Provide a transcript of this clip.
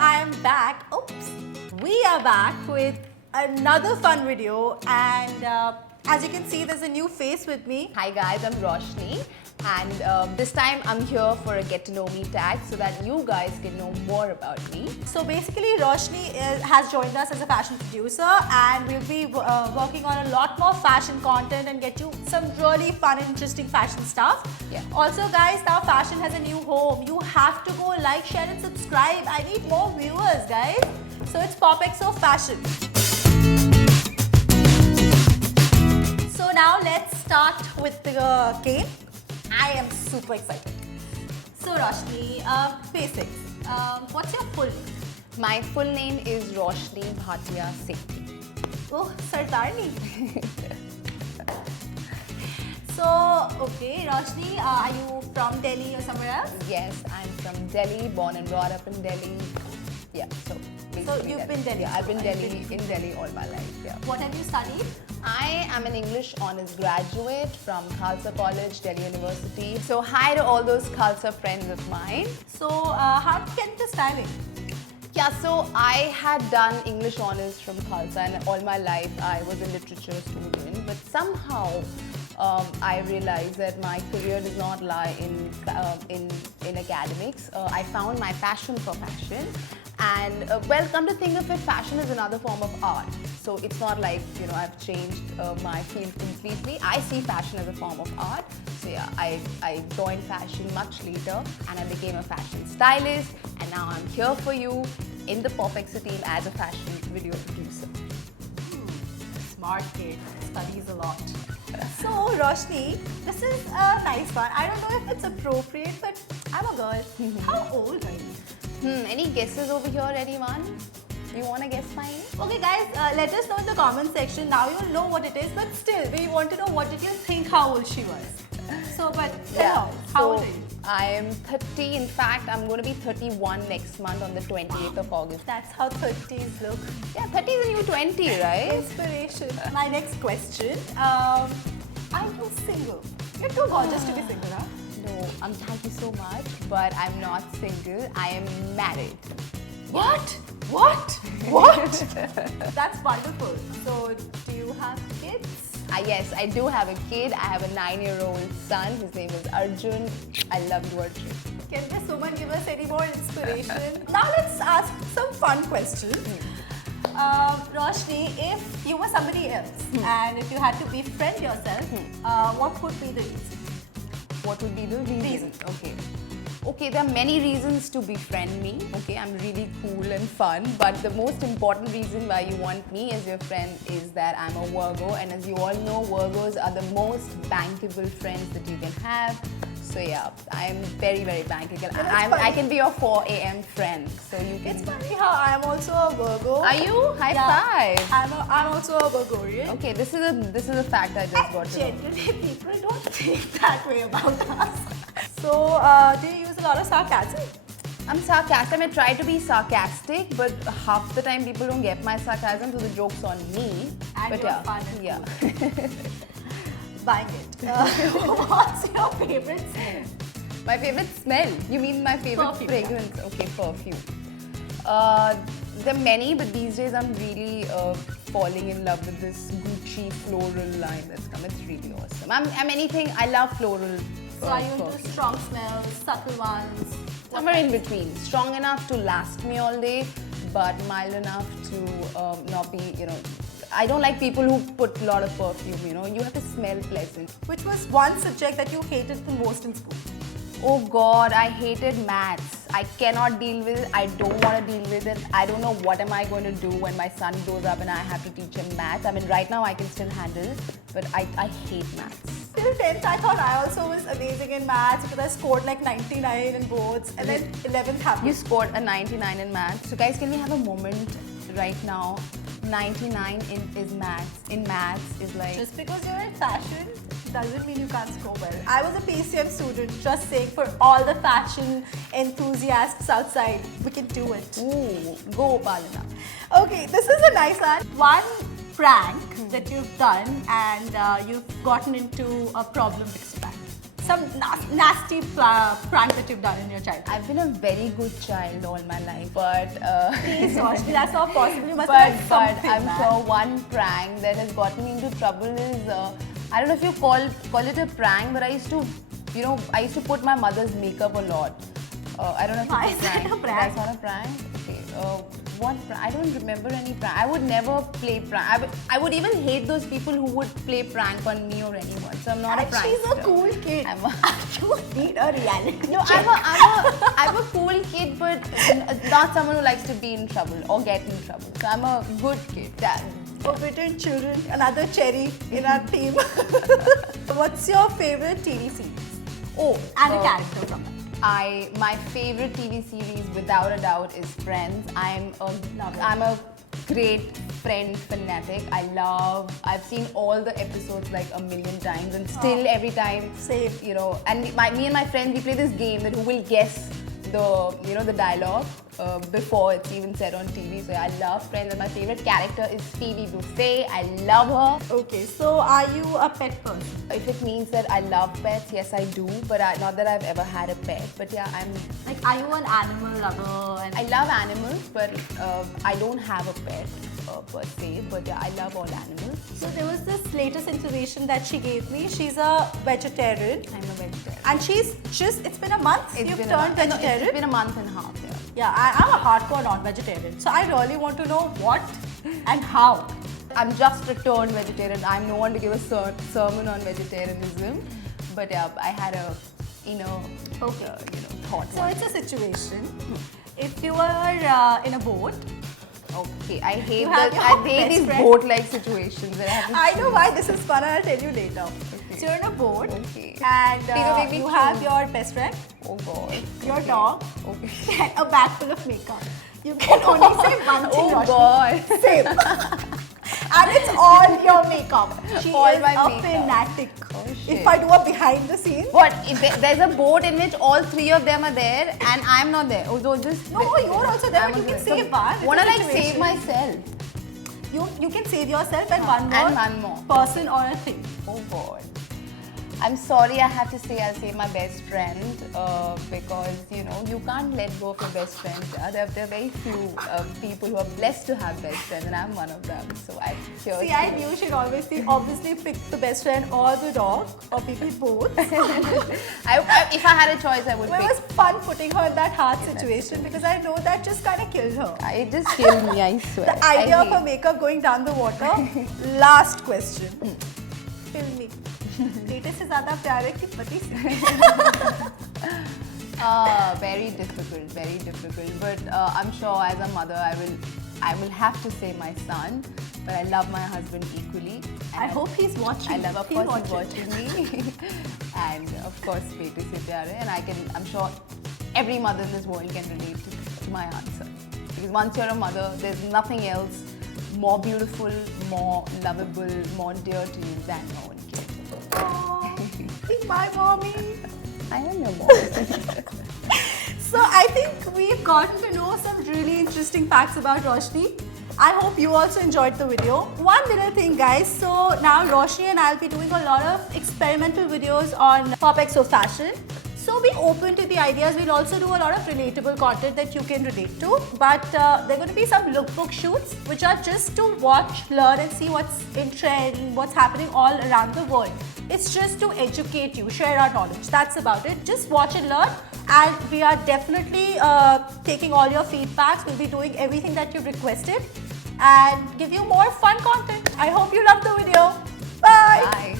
I am back. Oops. We are back with another fun video, and as you can see, there's a new face with me. Hi guys, I'm Roshni, and this time I'm here for a get to know me tag so that you guys can know more about me. So basically, Roshni has joined us as a fashion producer, and we'll be working on a lot more fashion content and get you some really fun and interesting fashion stuff. Yeah. Also, guys, now fashion has a new home. You have to go like, share, and subscribe. I need more viewers, guys. So it's PopXO Fashion. So now let's start with the game. I am super excited. So Roshni, basics. What's your full name? My full name is Roshni Bhatia Singh. Oh, Sardarni. So, okay, Roshni, are you from Delhi or somewhere else? Yes, I'm from Delhi, born and brought up in Delhi. Yeah, so basically you've been Delhi. Yeah, I've been in Delhi all my life. Yeah. What have you studied? I am an English honors graduate from Khalsa College, Delhi University. So hi to all those Khalsa friends of mine. So, how did you get into styling? Yeah, so I had done English honors from Khalsa, and all my life I was a literature student. But somehow I realized that my career does not lie in academics. I found my passion for fashion, and well, come to think of it, fashion is another form of art. So it's not like, you know, I've changed my field completely. I see fashion as a form of art. So yeah, I joined fashion much later, and I became a fashion stylist, and now I'm here for you in the PopXO team as a fashion video producer. Smart kid, studies a lot. So, Roshni, this is a nice one. I don't know if it's appropriate, but I'm a girl. How old are you? Any guesses over here, anyone? You want to guess mine? Okay, guys, let us know in the comment section. Now you'll know what it is, but still, we want to know what did you think how old she was. So, but tell us, how old are you? I am 30. In fact, I'm going to be 31 next month on the 28th of August. That's how 30s look. Yeah, 30 is a new 20, right? Inspiration. My next question. Are you single? You're too gorgeous to be single, huh? No, thank you so much, but I'm not single. I am married. What? What? What? That's wonderful. So, do you have kids? Yes, I do have a kid. I have a 9-year-old son. His name is Arjun. I love you, Arjun. Can there someone give us any more inspiration? Now let's ask some fun questions. Roshni, if you were somebody else and if you had to befriend yourself, what would be the reason? What would be the reason? Okay, there are many reasons to befriend me. Okay, I'm really cool and fun, but the most important reason why you want me as your friend is that I'm a Virgo, and as you all know, Virgos are the most bankable friends that you can have. So yeah, I'm very, very bankable. I can be your 4 a.m. friend, so you can. It's funny how I'm also a Virgo. Are you? High five. I'm also a Virgorian. Okay, this is a fact I just got to know. Generally, people don't think that way about us. So, do you use a lot of sarcasm? I'm sarcastic. I try to be sarcastic, but half the time people don't get my sarcasm, so the joke's on me. And but you're yeah, fun and yeah. Buying it. What's your favorite smell? My favorite smell? You mean my favorite Perfume, fragrance? Yeah. Okay, perfume. There are many, but these days I'm really falling in love with this Gucci floral line that's come. It's really awesome. I'm anything. I love floral. So are you into strong smells, subtle ones? Somewhere in between. Strong enough to last me all day, but mild enough to not be, you know. I don't like people who put a lot of perfume, you know. You have to smell pleasant. Which was one subject that you hated the most in school? Oh God, I hated maths. I cannot deal with it. I don't want to deal with it. I don't know what am I going to do when my son grows up and I have to teach him maths. I mean, right now I can still handle it, but I hate maths. Till 10th, I thought I also was amazing in maths because I scored like 99 in boards, and then 11th happened. You scored a 99 in maths. So guys, can we have a moment right now? 99 in maths is like... Just because you're in fashion doesn't mean you can't score well. I was a PCM student, just saying, for all the fashion enthusiasts outside, we can do it. Ooh, go Palana. Okay, this is a nice one. One prank that you've done and you've gotten into a problem because of that. some nasty prank that you've done in your childhood? I've been a very good child all my life, but Please, Roshni, that's not possible. You must have but done something, I'm man. sure one prank that has gotten me into trouble is I don't know if you call it a prank, but I used to put my mother's makeup a lot. I don't know if Why it's is that a prank? That's not a prank. Okay. What prank? I don't remember any prank. I would never play prank. I would even hate those people who would play prank on me or anyone. So I'm not a And prankster. she's a cool kid. You need a reality No, check. I'm a cool kid, but not someone who likes to be in trouble or get in trouble. So I'm a good kid. Forbidden Children, another cherry in our team. What's your favorite TV series? Oh, And a character from it. My favorite TV series without a doubt is Friends. I'm a great friend fanatic. I've seen all the episodes like a million times, and still every time, Same. and me and my friends, we play this game that who will guess the dialogue before it's even said on TV. So I love Friends, and my favorite character is Phoebe Buffay. I love her. Okay, so are you a pet person? If it means that I love pets, yes I do, but not that I've ever had a pet. But yeah, Like, are you an animal lover? And I love animals, but I don't have a pet per se. But yeah, I love all animals. so there was this latest information that she gave me. She's a vegetarian. I'm a vegetarian. And it's been a month you've turned vegetarian? It's been a month and a half, yeah. Yeah, I'm a hardcore non-vegetarian. So I really want to know what and how. I'm just a turned vegetarian. I'm no one to give a sermon on vegetarianism. But yeah, I had a thought. So it's a situation. If you are in a boat, Okay, I hate You have that. your I hate best these friend. boat-like situations. That I have to I know choose. why this is fun and I'll tell you later. Okay. So you're in a boat Okay. and Please don't make me you have choose. your best friend, Oh God. your Okay. dog, Okay. and a bag full of makeup. You can only say one thing, Oh Roshni. God. Same. And it's all your makeup. She All is my a makeup. fanatic. Oh, shit. If I do a behind the scenes, What? There's a boat in which all three of them are there and I'm not there. Oh, so just No, you're also there, I'm but you also can there. save one. It's Wanna a like save situation. myself? you can save yourself and one more And one more. person or a thing. Oh God. I'm sorry, I have to say I'll save my best friend because you can't let go of your best friend. There are very few people who are blessed to have best friends, and I'm one of them. So I cheers. See, I knew she'd obviously pick the best friend or the dog, or maybe both. If I had a choice, I would But it pick. was fun putting her in that hard situation because I know that just kind of killed her. It just killed me, I swear. The idea I of her makeup going down the water. Last question. Fill me. बेटे से ज़्यादा प्यार है कि पति से? Very difficult. But I'm sure as a mother, I will have to say my son. But I love my husband equally. I hope he's watching. I love, of He'll course, he's watch it. watching me. And of course, bete se pyar hai. And I'm sure every mother in this world can relate to my answer. Because once you're a mother, there's nothing else more beautiful, more lovable, more dear to you than your own kid. Oh, be my mommy. I am your mom. So I think we've gotten to know some really interesting facts about Roshni. I hope you also enjoyed the video. One little thing, guys. So now Roshni and I'll be doing a lot of experimental videos on topics of fashion. So be open to the ideas. We'll also do a lot of relatable content that you can relate to. But there are going to be some lookbook shoots, which are just to watch, learn and see what's in trend, what's happening all around the world. It's just to educate you, share our knowledge. That's about it. Just watch and learn. And we are definitely taking all your feedbacks. We'll be doing everything that you've requested and give you more fun content. I hope you loved the video. Bye. Bye.